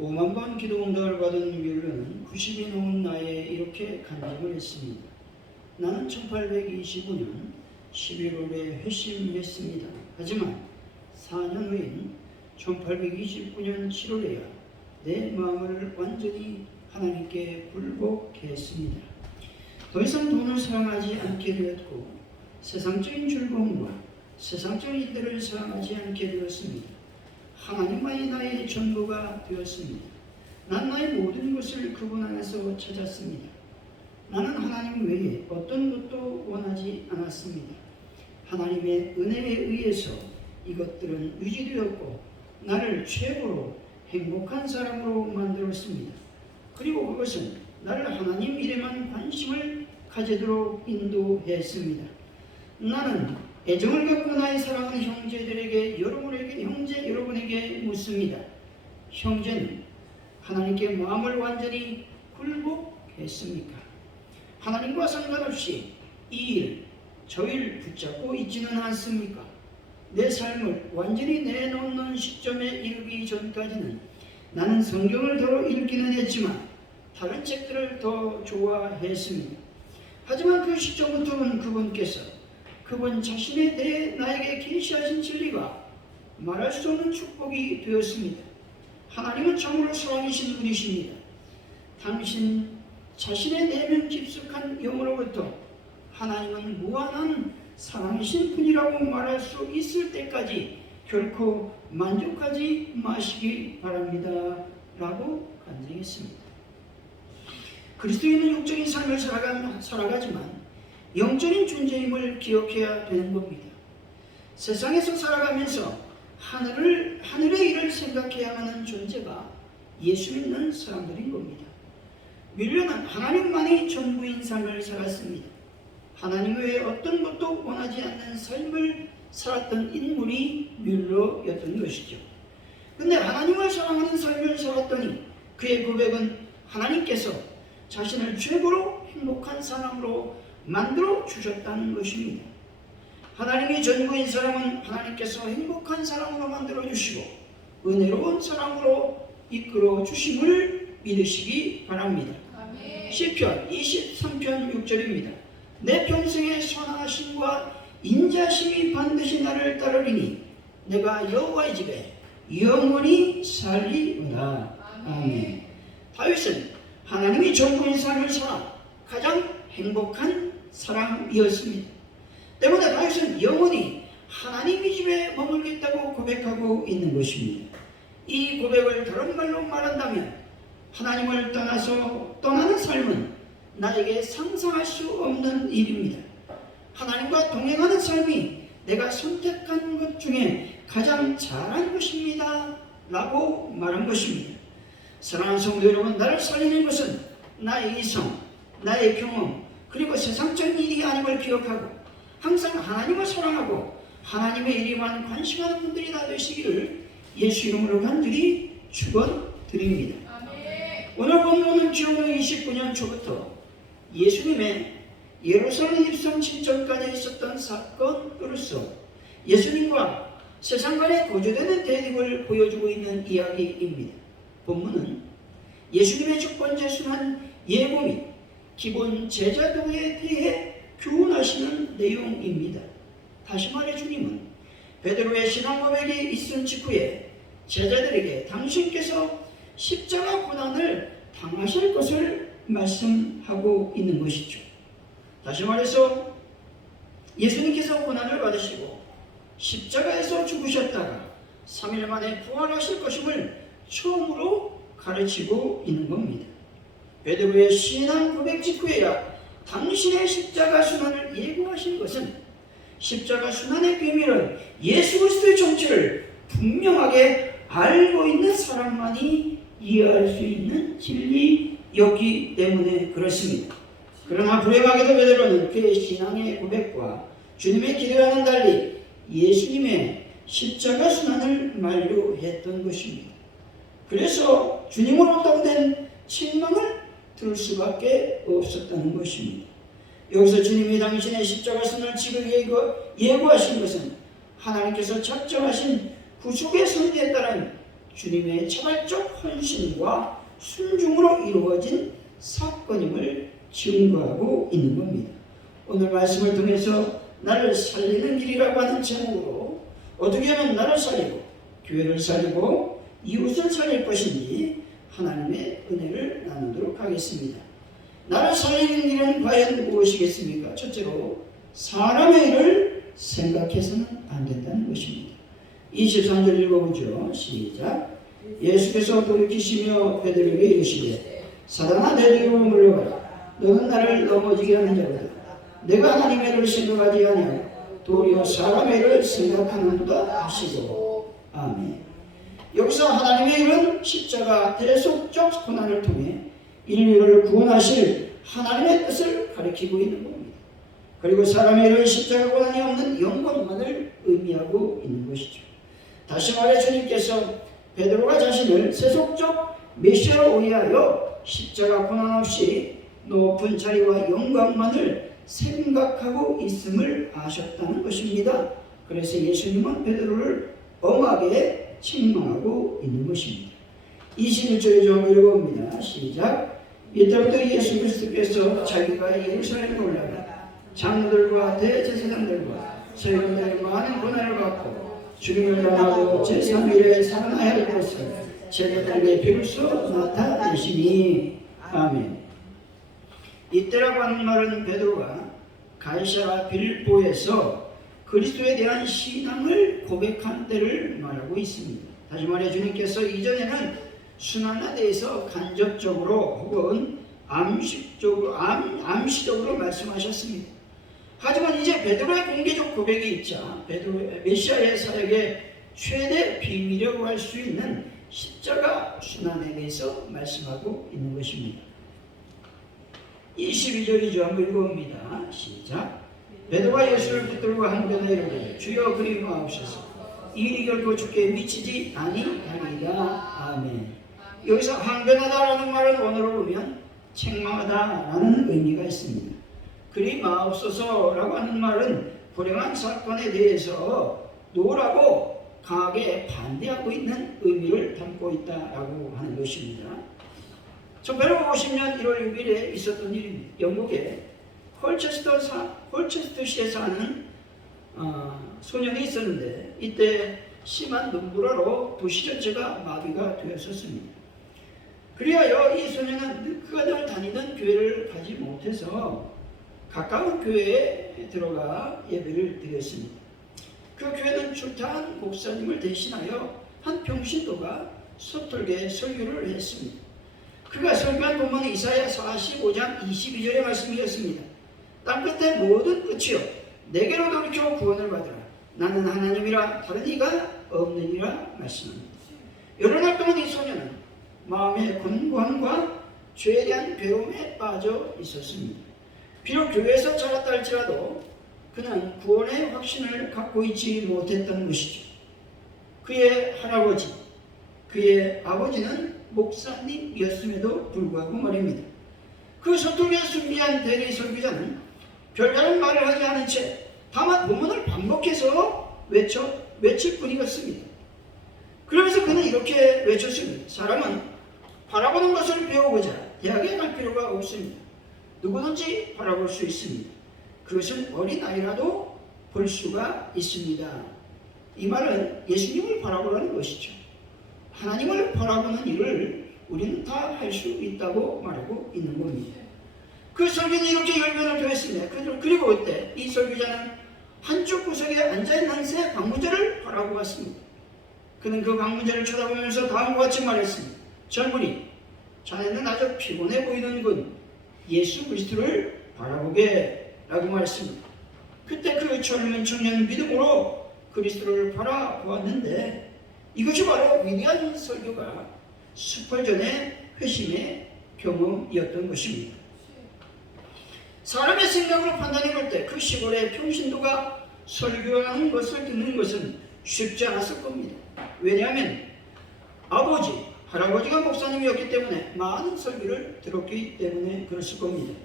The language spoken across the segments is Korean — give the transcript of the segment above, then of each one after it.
5만 번 기도 응답을 받은 뮬러는 90이 넘은 나이에 이렇게 간증을 했습니다. 나는 1825년 11월에 회심했습니다. 하지만 4년 후인 1829년 7월에야 내 마음을 완전히 하나님께 굴복했습니다. 더 이상 돈을 사랑하지 않게 되었고 세상적인 즐거움과 세상적인 일들을 사랑하지 않게 되었습니다. 하나님만이 나의 전부가 되었습니다. 난 나의 모든 것을 그분 안에서 찾았습니다. 나는 하나님 외에 어떤 것도 원하지 않았습니다. 하나님의 은혜에 의해서 이것들은 유지되었고 나를 최고로 행복한 사람으로 만들었습니다. 그리고 그것은 나를 하나님 일에만 관심을 가지도록 인도했습니다. 나는 애정을 갖고 나의 사랑하는 형제들에게 여러분에게 묻습니다. 형제는 하나님께 마음을 완전히 굴복했습니까? 하나님과 상관없이 이 일, 저 일 붙잡고 있지는 않습니까? 내 삶을 완전히 내놓는 시점에 이르기 전까지는 나는 성경을 더 읽기는 했지만 다른 책들을 더 좋아했습니다. 하지만 그 시점부터는 그분께서 그분 자신에 대해 나에게 계시하신 진리가 말할 수 없는 축복이 되었습니다. 하나님은 참으로 사랑이신 분이십니다. 당신 자신의 내면 깊숙한 영으로부터 하나님은 무한한 사랑이신 분이라고 말할 수 있을 때까지 결코 만족하지 마시기 바랍니다. 라고 간증했습니다. 그리스도인은 육적인 삶을 살아가지만 영적인 존재임을 기억해야 되는 겁니다. 세상에서 살아가면서 하늘의 일을 생각해야 하는 존재가 예수 믿는 사람들인 겁니다. 뮬러는 하나님만이 전부인 삶을 살았습니다. 하나님 외에 어떤 것도 원하지 않는 삶을 살았던 인물이 뮬러였던 것이죠. 근데 하나님을 사랑하는 삶을 살았더니 그의 고백은 하나님께서 자신을 최고로 행복한 사람으로 만들어 주셨다는 것입니다. 하나님의 전부인 사람은 하나님께서 행복한 사람으로 만들어 주시고 은혜로운 사람으로 이끌어 주심을 믿으시기 바랍니다. 아멘. 시편 23편 6절입니다. 내 평생의 선하심과 인자심이 반드시 나를 따르리니 내가 여호와의 집에 영원히 살리로다. 아멘. 다윗은 하나님이 전부인 삶을 살아 가장 행복한 사람이었습니다. 때문에 다윗은 영원히 하나님의 집에 머물겠다고 고백하고 있는 것입니다. 이 고백을 다른 말로 말한다면 하나님을 떠나는 삶은 나에게 상상할 수 없는 일입니다. 하나님과 동행하는 삶이 내가 선택한 것 중에 가장 잘한 것입니다. 라고 말한 것입니다. 사랑하는 성도 여러분, 나를 살리는 것은 나의 이성, 나의 경험, 그리고 세상적인 일이 아님을 기억하고 항상 하나님을 사랑하고 하나님의 일에만 관심하는 분들이 다 되시기를 예수 이름으로 간절히 축원드립니다. 오늘 본문은 주후 29년 초부터 예수님의 예루살렘 입성 직전까지 있었던 사건으로서 예수님과 세상 간에 거주되는 대립을 보여주고 있는 이야기입니다. 본문은 예수님의 첫 번째 순한 예고 및 기본 제자도에 대해 교훈하시는 내용입니다. 다시 말해 주님은 베드로의 신앙 고백이 있은 직후에 제자들에게 당신께서 십자가 고난을 당하실 것을 말씀하고 있는 것이죠. 다시 말해서 예수님께서 고난을 받으시고 십자가에서 죽으셨다가 3일 만에 부활하실 것임을 처음으로 가르치고 있는 겁니다. 베드로의 신앙 고백 직후에야 당신의 십자가 순환을 예고하신 것은 십자가 순환의 비밀은 예수 그리스도의 정체를 분명하게 알고 있는 사람만이 이해할 수 있는 진리였기 때문에 그렇습니다. 그러나 불행하게도 베드로는 그의 신앙의 고백과 주님의 기도와는 달리 예수님의 십자가 순환을 만류했던 것입니다. 그래서 주님으로부터 된 책망을 들을 수밖에 없었다는 것입니다. 여기서 주님이 당신의 십자가 순환을 지금 예고하신 것은 하나님께서 작정하신 구속의 선지에 따른 주님의 자발적 헌신과 순종으로 이루어진 사건임을 증거하고 있는 겁니다. 오늘 말씀을 통해서 나를 살리는 길이라고 하는 제목으로 어떻게 하면 나를 살리고 교회를 살리고 이웃을 살릴 것인지 하나님의 은혜를 나누도록 하겠습니다. 나를 살리는 길은 과연 무엇이겠습니까? 첫째로 사람의 일을 생각해서는 안 된다는 것입니다. 23절 읽어보죠. 시작. 예수께서 돌이키시며 베드로에게 이르시되 사단아 내 뒤로 물러가라. 너는 나를 넘어지게 하는 자로다. 내가 하나님의 일을 생각하지 아니하고 도리어 사람의 일을 생각하는도다 하시고. 아멘. 여기서 하나님의 일은 십자가 대속적 고난을 통해 인류를 구원하실 하나님의 뜻을 가리키고 있는 겁니다. 그리고 사람의 일은 십자가 고난이 없는 영광만을 의미하고 있는 것이죠. 다시 말해 주님께서 베드로가 자신을 세속적 메시아로 의하여 십자가 고난 없이 높은 자리와 영광만을 생각하고 있음을 아셨다는 것입니다. 그래서 예수님은 베드로를 엄하게 책망하고 있는 것입니다. 21절에 좀 읽어봅니다. 시작. 이때부터 예수 그리스도께서 자기가 예루살렘에 올라가 장로들과 대제사장들과 서기관들의 많은 고난을 받고 죽임을 당하고 제3일에 살아나야 할 것을 제자들에게 비로소 나타내시니. 아멘. 이때라고 하는 말은 베드로가 가이사랴 빌보에서 그리스도에 대한 신앙을 고백한 때를 말하고 있습니다. 다시 말해 주님께서 이전에는 순환에 대해서 간접적으로 혹은 암시적으로 말씀하셨습니다. 하지만 이제 베드로의 공개적 고백이 있자 베드로의 메시아의 사역의 최대 비밀이라고 할 수 있는 십자가 순환에 대해서 말씀하고 있는 것입니다. 22절이죠. 한번 읽어봅니다. 시작. 베드로가 예수를 붙들고 한편에 이르되 주여 그리 마옵소서. 이 일이 결코 주께 미치지 아니하리이다. 아멘. 여기서 항변하다라는 말은 원어로 보면 책망하다라는 의미가 있습니다. 그리 마옵소서라고 하는 말은 불행한 사건에 대해서 노라고 강하게 반대하고 있는 의미를 담고 있다라고 하는 것입니다. 1850년 1월 6일에 있었던 일입니다. 영국의 홀체스터시에 사는 소년이 있었는데 이때 심한 눈보라로 도시 전체가 마비가 되었었습니다. 그리하여 이 소년은 그가 늘 다니던 교회를 가지 못해서 가까운 교회에 들어가 예배를 드렸습니다. 그 교회는 출타한 목사님을 대신하여 한 평신도가 서툴게 설교를 했습니다. 그가 설교한 본문은 이사야 45장 22절의 말씀이었습니다. 땅끝의 모든 끝이여 내게로 돌이켜 구원을 받으라. 나는 하나님이라 다른 이가 없느니라 말씀합니다. 여러 날 동안 이 소년은 마음의 곤고함과 죄에 대한 괴로움에 빠져 있었습니다. 비록 교회에서 자랐다 할지라도 그는 구원의 확신을 갖고 있지 못했던 것이죠. 그의 할아버지, 그의 아버지는 목사님이었음에도 불구하고 말입니다. 그 서툴게 준비한 대리 설교자는 별다른 말을 하지 않은 채 다만 본문을 반복해서 외칠 뿐이었습니다. 그러면서 그는 이렇게 외쳤습니다. 사람은 바라보는 것을 배우고자 대학에 갈 필요가 없습니다. 누구든지 바라볼 수 있습니다. 그것은 어린아이라도 볼 수가 있습니다. 이 말은 예수님을 바라보라는 것이죠. 하나님을 바라보는 일을 우리는 다 할 수 있다고 말하고 있는 겁니다. 그 설교는 이렇게 열변을 토했습니다. 그리고 그때 이 설교자는 한쪽 구석에 앉아있는 새 방문자를 바라보고 왔습니다. 그는 그 방문자를 쳐다보면서 다음과 같이 말했습니다. 젊은이, 자네는 아주 피곤해 보이는군. 예수 그리스도를 바라보게 라고 말했습니다. 그때 그 젊은 청년은 믿음으로 그리스도를 바라보았는데 이것이 바로 위대한 설교가 수팔 전의 회심의 경험이었던 것입니다. 사람의 생각으로 판단해 볼 때 그 시골의 평신도가 설교하는 것을 듣는 것은 쉽지 않았을 겁니다. 왜냐하면 아버지, 할아버지가 목사님이었기 때문에 많은 설교를 들었기 때문에 그랬을 겁니다.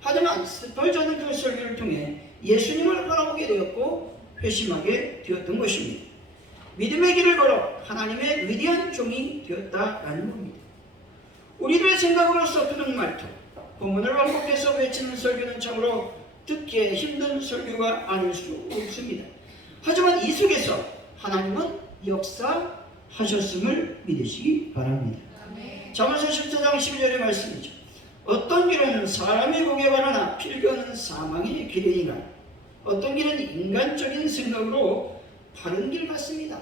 하지만 스펄전은 그 설교를 통해 예수님을 바라보게 되었고 회심하게 되었던 것입니다. 믿음의 길을 걸어 하나님의 위대한 종이 되었다라는 겁니다. 우리들의 생각으로서 드는 말투, 본문을 반복해서 외치는 설교는 참으로 듣기에 힘든 설교가 아닐 수 없습니다. 하지만 이 속에서 하나님은 역사하셨음을 믿으시기 바랍니다. 잠언서 14장 12절의 말씀이죠. 어떤 길은 사람의 복에 바르나 필경은 사망의 길이니라. 어떤 길은 인간적인 생각으로 바른 길 같습니다.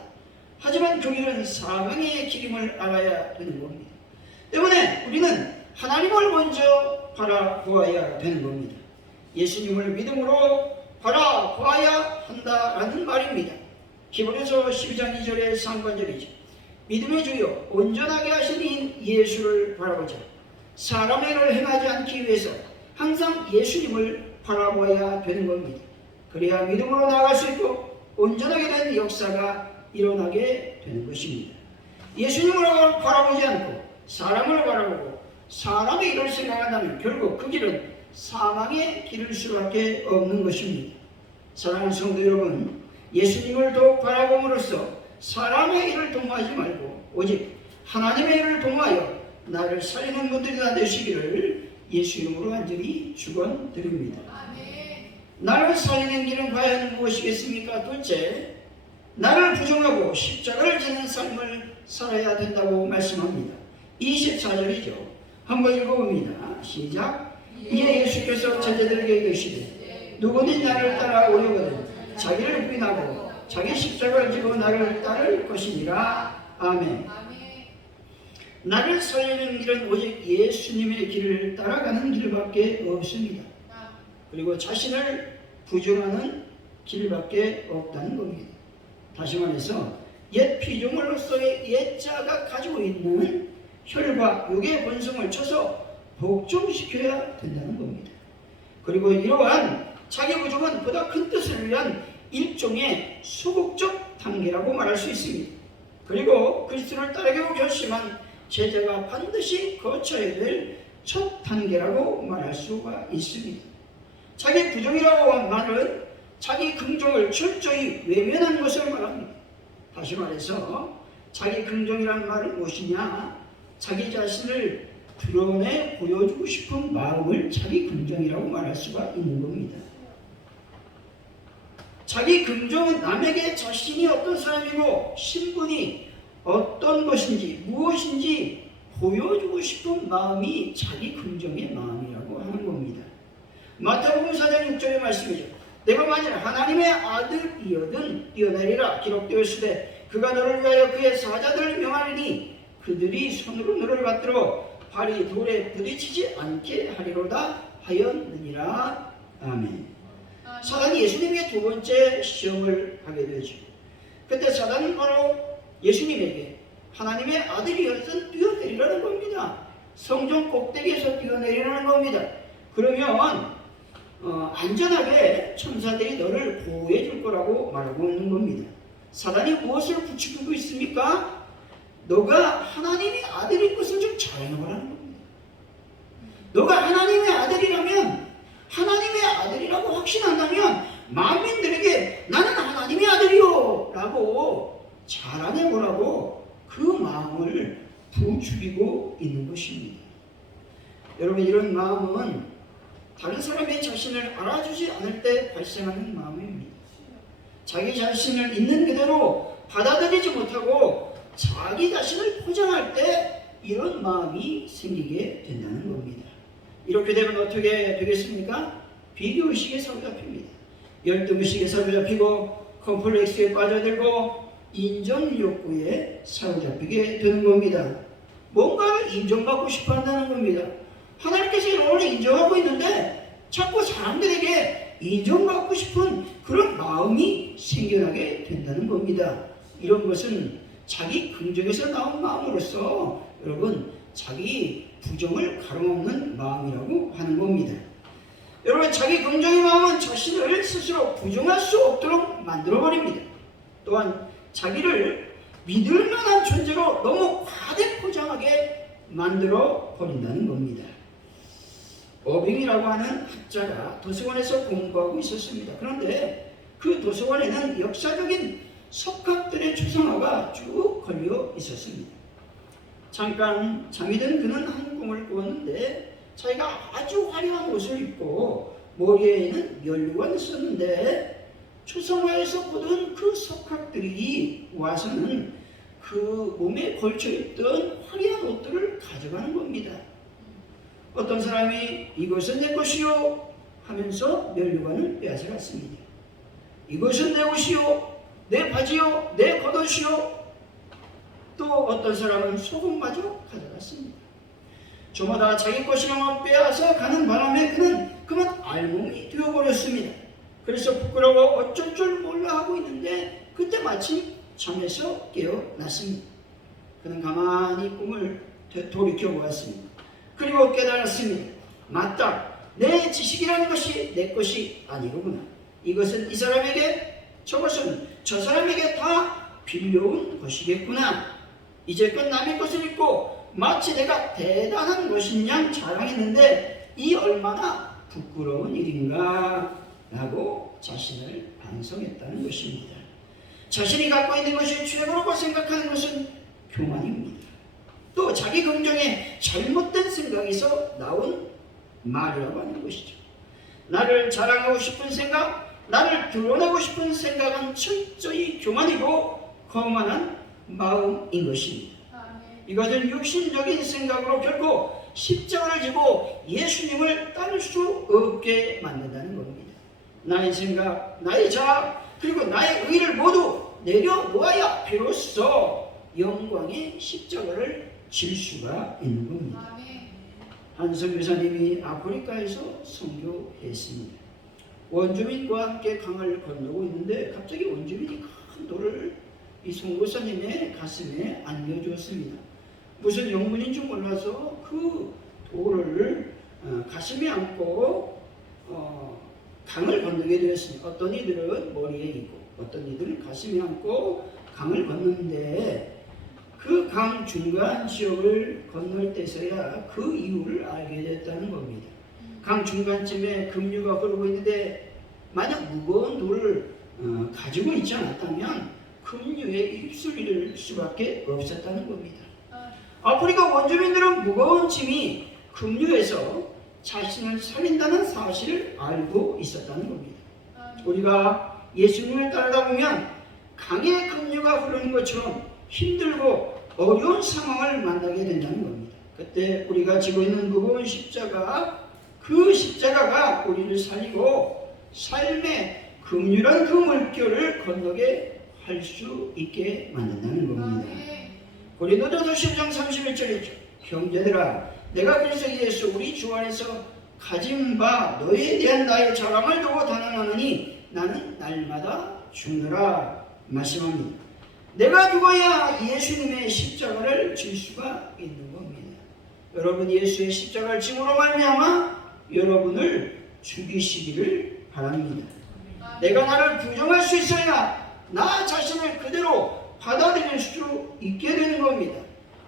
하지만 그 길은 사망의 길임을 알아야 되는 겁니다. 때문에 우리는 하나님을 먼저 바라보아야 되는 겁니다. 예수님을 믿음으로 바라보아야 한다라는 말입니다. 히브리서 12장 2절의 상관절이죠. 믿음의 주요 온전하게 하신 이인 예수를 바라보자. 사람의 일을 행하지 않기 위해서 항상 예수님을 바라보아야 되는 겁니다. 그래야 믿음으로 나아갈 수 있고 온전하게 된 역사가 일어나게 되는 것입니다. 예수님을 바라보지 않고 사람을 바라보고 사람의 일을 생각한다면 결국 그 길은 사망의 길일 수밖에 없는 것입니다. 사랑하는 성도 여러분, 예수님을 더욱 바라봄으로써 사람의 일을 동무하지 말고 오직 하나님의 일을 동무하여 나를 살리는 분들이 다 되시기를 예수 이름으로 간절히 축원드립니다. 나를 살리는 길은 과연 무엇이겠습니까? 둘째, 나를 부정하고 십자가를 지는 삶을 살아야 된다고 말씀합니다. 24절이죠. 한번 읽어봅니다. 시작. 이에 예수께서 제자들에게 이르시되 누구든 나를 따라오려거든 자기를 부인하고 자기 십자가를 지고 나를 따를 것이니라. 아멘. 나를 살리는 길은 오직 예수님의 길을 따라가는 길밖에 없습니다. 그리고 자신을 부정하는 길밖에 없다는 겁니다. 다시 말해서 옛 피조물로서의 옛자가 가지고 있는 혈과 육의 본성을 쳐서 복종시켜야 된다는 겁니다. 그리고 이러한 자기 부정은 보다 큰 뜻을 위한 일종의 소극적 단계라고 말할 수 있습니다. 그리고 그리스도를 따르기로 결심한 제자가 반드시 거쳐야 될 첫 단계라고 말할 수가 있습니다. 자기 부정이라고 한 말은 자기 긍정을 철저히 외면한 것을 말합니다. 다시 말해서 자기 긍정이라는 말은 무엇이냐? 자기 자신을 드러내 보여주고 싶은 마음을 자기 긍정이라고 말할 수가 있는 겁니다. 자기 긍정은 남에게 자신이 어떤 사람이고 신분이 어떤 것인지 무엇인지 보여주고 싶은 마음이 자기 긍정의 마음이라고 하는 겁니다. 마태복음 4장 6절의 말씀이죠. 내가 만일 하나님의 아들이여든 뛰어내리라 기록되었으되 그가 너를 위하여 그의 사자들을 명하리니 그들이 손으로 너를 받들어 발이 돌에 부딪히지 않게 하리로다 하였느니라. 아멘. 사단이 예수님에게 두 번째 시험을 하게 되죠. 그때 사단은 바로 예수님에게 하나님의 아들이어서 뛰어내리라는 겁니다. 성전 꼭대기에서 뛰어내리라는 겁니다. 그러면 안전하게 천사들이 너를 보호해 줄 거라고 말하고 있는 겁니다. 사단이 무엇을 부추기고 있습니까? 너가 하나님의 아들인 것을 좀 자랑해보라는 겁니다. 너가 하나님의 아들이라면, 하나님의 아들이라고 확신한다면 만민들에게 나는 하나님의 아들이요 라고 자랑해보라고 그 마음을 부추기고 있는 것입니다. 여러분, 이런 마음은 다른 사람의 자신을 알아주지 않을 때 발생하는 마음입니다. 자기 자신을 있는 그대로 받아들이지 못하고 자기 자신을 포장할 때 이런 마음이 생기게 된다는 겁니다. 이렇게 되면 어떻게 되겠습니까? 비교의식에 사로잡힙니다. 열등의식에 사로잡히고 컴플렉스에 빠져들고 인정욕구에 사로잡히게 되는 겁니다. 뭔가를 인정받고 싶어 한다는 겁니다. 하나님께서 원래 인정하고 있는데 자꾸 사람들에게 인정받고 싶은 그런 마음이 생겨나게 된다는 겁니다. 이런 것은 자기 긍정에서 나온 마음으로서 여러분 자기 부정을 가로막는 마음이라고 하는 겁니다. 여러분 자기 긍정의 마음은 자신을 스스로 부정할 수 없도록 만들어버립니다. 또한 자기를 믿을 만한 존재로 너무 과대 포장하게 만들어 버린다는 겁니다. 어빙이라고 하는 학자가 도서관에서 공부하고 있었습니다. 그런데 그 도서관에는 역사적인 석학들의 초상화가 쭉 걸려 있었습니다. 잠깐 잠이 든 그는 한 꿈을 꾸었는데 자기가 아주 화려한 옷을 입고 머리에는 면류관을 썼는데 초상화에서 보던 그 석학들이 와서는 그 몸에 걸쳐있던 화려한 옷들을 가져가는 겁니다. 어떤 사람이 이것은 내 것이요 하면서 면류관을 빼앗아갔습니다. 이것은 내 옷이요, 내 바지요, 내 겉옷이요. 또 어떤 사람은 소금마저 가져갔습니다. 저마다 자기 것이라만 빼앗아 가는 바람에 그는 그만 알몸이 되어버렸습니다. 그래서 부끄러워 어쩔 줄 몰라 하고 있는데 그때 마침 잠에서 깨어났습니다. 그는 가만히 꿈을 돌이켜 보았습니다. 그리고 깨달았습니다. 맞다. 내 지식이라는 것이 내 것이 아니로구나. 이것은 이 사람에게, 저것은 저 사람에게 다 빌려온 것이겠구나. 이제껏 남의 것을 입고 마치 내가 대단한 것인 양 자랑했는데 이 얼마나 부끄러운 일인가 라고 자신을 반성했다는 것입니다. 자신이 갖고 있는 것이 최고라고 생각하는 것은 교만입니다. 또 자기 긍정에 잘못된 생각에서 나온 말이라고 하는 것이죠. 나를 자랑하고 싶은 생각, 나를 드러내고 싶은 생각은 철저히 교만이고 거만한 마음인 것입니다. 이것은 육신적인 생각으로 결코 십자가를 지고 예수님을 따를 수 없게 만든다는 겁니다. 나의 생각, 나의 자아, 그리고 나의 의를 모두 내려놓아야 비로소 영광의 십자가를 질 수가 있는 겁니다. 한 선교사님이 아프리카에서 선교했습니다. 원주민과 함께 강을 건너고 있는데 갑자기 원주민이 큰 돌을 이 선교사님의 가슴에 안겨주었습니다. 무슨 영문인 줄 몰라서 그 돌을 가슴에 안고 강을 건너게 되었습니다. 어떤 이들은 머리에 이고 어떤 이들은 가슴에 안고 강을 건너는데 그 강 중간 지역을 건널 때서야 그 이유를 알게 됐다는 겁니다. 강 중간쯤에 급류가 흐르고 있는데 만약 무거운 돌을 가지고 있지 않았다면 급류에 휩쓸릴 수밖에 없었다는 겁니다. 아프리카 원주민들은 무거운 짐이 급류에서 자신을 살린다는 사실을 알고 있었다는 겁니다. 우리가 예수님을 따르다 보면 강의 급류가 흐르는 것처럼 힘들고 어려운 상황을 만나게 된다는 겁니다. 그때 우리가 지고 있는 무거운 십자가, 그 십자가가 우리를 살리고 삶의 긍휼한 그 물결을 건너게 할 수 있게 만든다는 겁니다. 고린도전서 10장 31절이죠. 형제들아, 내가 그래서 예수 우리 주 안에서 가진 바 너희에 대한 나의 자랑을 두고 단언하느니 나는 날마다 죽느라 말씀합니다. 내가 죽어야 예수님의 십자가를 질 수가 있는 겁니다. 여러분, 예수의 십자가를 짐으로 말미암아 여러분을 죽이시기를 바랍니다. 내가 나를 부정할 수 있어야 나 자신을 그대로 받아들일 수 있게 되는 겁니다.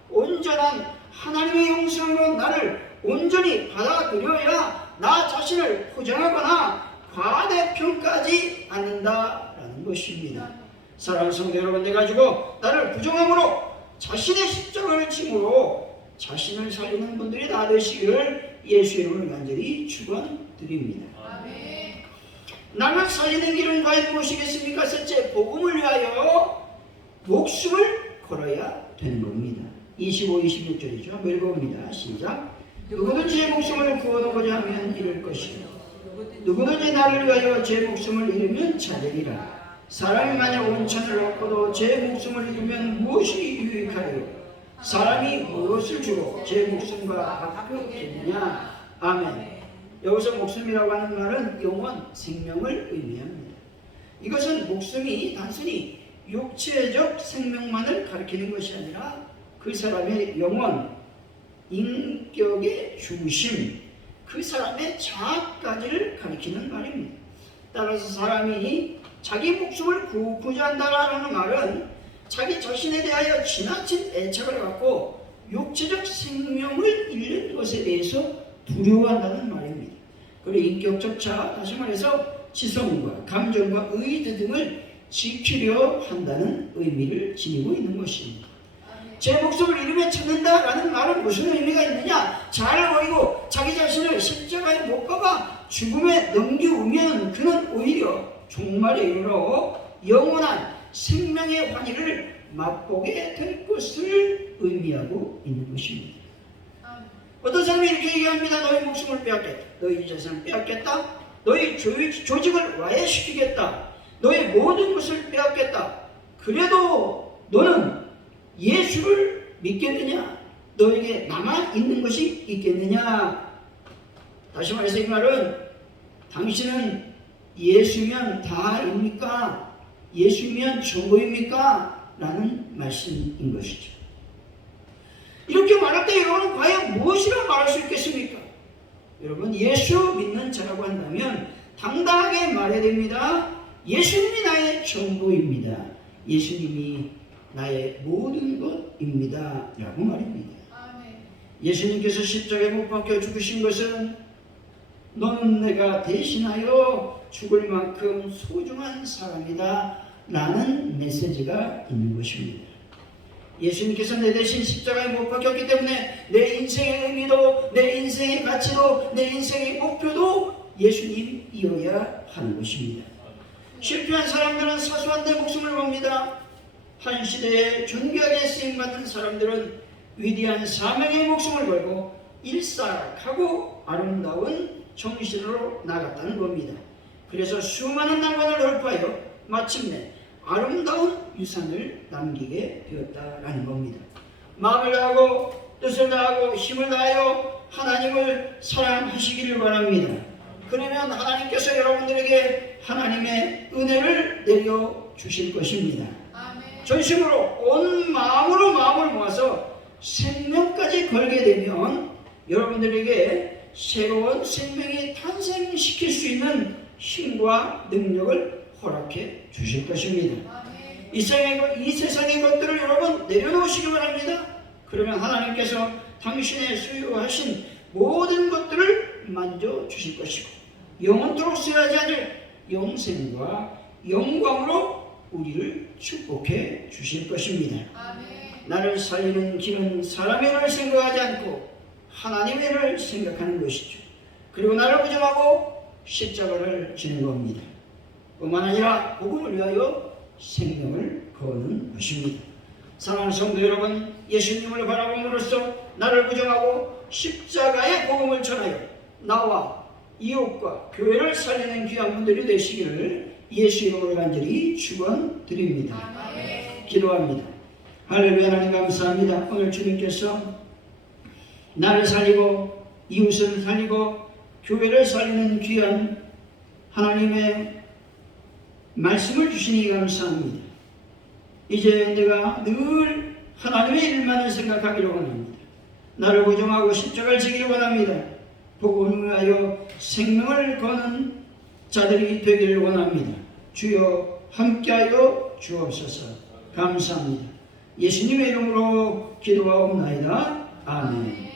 온전한 하나님의 형상으로 나를 온전히 받아들여야 나 자신을 포장하거나 과대평가하지 않는다라는 것입니다. 사랑하는 성도 여러분, 내가 죽어 나를 부정함으로 자신의 십자가를 짐으로 자신을 살리는 분들이 다 되시기를 예수의 이름으로 간절히 축원드립니다. 나를 살리는 길은 과연 무엇이겠습니까? 셋째, 복음을 위하여 목숨을 걸어야 되는 겁니다. 25, 26절이죠. 한번 읽어봅니다. 시작. 누구든지 제 목숨을 구원하고자 하면 잃을 것이요 누구든지 나를 위하여 제 목숨을 잃으면 찾으리라. 사람이 만약 온천을 얻고도 제 목숨을 잃으면 무엇이 유익하리요? 사람이 무엇을 주고 제 목숨과 바꾸겠느냐? 아멘. 여기서 목숨이라고 하는 말은 영혼, 생명을 의미합니다. 이것은 목숨이 단순히 육체적 생명만을 가리키는 것이 아니라 그 사람의 영혼, 인격의 중심, 그 사람의 자아까지를 가리키는 말입니다. 따라서 사람이 자기 목숨을 구하고자 한다는 말은 자기 자신에 대하여 지나친 애착을 갖고 육체적 생명을 잃는 것에 대해서 두려워한다는 말입니다. 그리고 인격적 자아, 다시 말해서 지성과 감정과 의지 등을 지키려 한다는 의미를 지니고 있는 것입니다. 제 목숨을 잃으면 찾는다라는 말은 무슨 의미가 있느냐? 잘 보이고 자기 자신을 십자가에 못 박아 죽음에 넘기우면 그는 오히려 종말에 이르러 영원한 생명의 환희를 맛보게 될 것을 의미하고 있는 것입니다. 어떤 사람이 이렇게 얘기합니다. 너희 목숨을 빼앗겠다. 너희 재산을 빼앗겠다. 너희 조직을 와해시키겠다. 너희 모든 것을 빼앗겠다. 그래도 너는 예수를 믿겠느냐? 너에게 남아있는 것이 있겠느냐? 다시 말해서 이 말은 당신은 예수면 다입니까? 예수면 전부입니까? 라는 말씀인 것이죠. 이렇게 말할 때 여러분은 과연 무엇이라 말할 수 있겠습니까? 여러분, 예수 믿는 자라고 한다면 당당하게 말해야 됩니다. 예수님이 나의 전부입니다. 예수님이 나의 모든 것입니다. 라고 말입니다. 예수님께서 십자가에 못 박혀 죽으신 것은 너는 내가 대신하여 죽을 만큼 소중한 사람이다 라는 메시지가 있는 것입니다. 예수님께서 내 대신 십자가에 못 박혔기 때문에 내 인생의 의미도, 내 인생의 가치도, 내 인생의 목표도 예수님이어야 하는 것입니다. 실패한 사람들은 사소한 데 목숨을 겁니다. 한 시대에 존귀하게 쓰임받는 사람들은 위대한 사명의 목숨을 걸고 일사락하고 아름다운 정신으로 나갔다는 겁니다. 그래서 수많은 난관을 돌파하여 마침내 아름다운 유산을 남기게 되었다라는 겁니다. 마음을 다하고 뜻을 다하고 힘을 다하여 하나님을 사랑하시기를 바랍니다. 그러면 하나님께서 여러분들에게 하나님의 은혜를 내려주실 것입니다. 전심으로 온 마음으로 마음을 모아서 생명까지 걸게 되면 여러분들에게 새로운 생명이 탄생시킬 수 있는 힘과 능력을 허락해 주실 것입니다. 이 세상의 것들을 여러분 내려놓으시기 바랍니다. 그러면 하나님께서 당신의 소유하신 모든 것들을 만져주실 것이고 영원토록 쓰여하지 않을 영생과 영광으로 우리를 축복해 주실 것입니다. 나를 살리는 길은 사람의 일을 생각하지 않고 하나님의 일을 생각하는 것이죠. 그리고 나를 부정하고 십자가를 지는 겁니다. 뿐만 아니라 복음을 위하여 생명을 거는 것입니다. 사랑하는 성도 여러분, 예수님을 바라봄으로써 나를 부정하고 십자가의 복음을 전하여 나와 이웃과 교회를 살리는 귀한 분들이 되시기를 예수 이름으로 간절히 축원드립니다. 기도합니다. 할렐루야. 하나님 감사합니다. 오늘 주님께서 나를 살리고 이웃을 살리고 교회를 살리는 귀한 하나님의 말씀을 주시니 감사합니다. 이제 내가 늘 하나님의 일만을 생각하기를 원합니다. 나를 부정하고 십자가를 지기를 원합니다. 복음을 위하여 생명을 거는 자들이 되기를 원합니다. 주여 함께하여 주옵소서. 감사합니다. 예수님의 이름으로 기도하옵나이다. 아멘.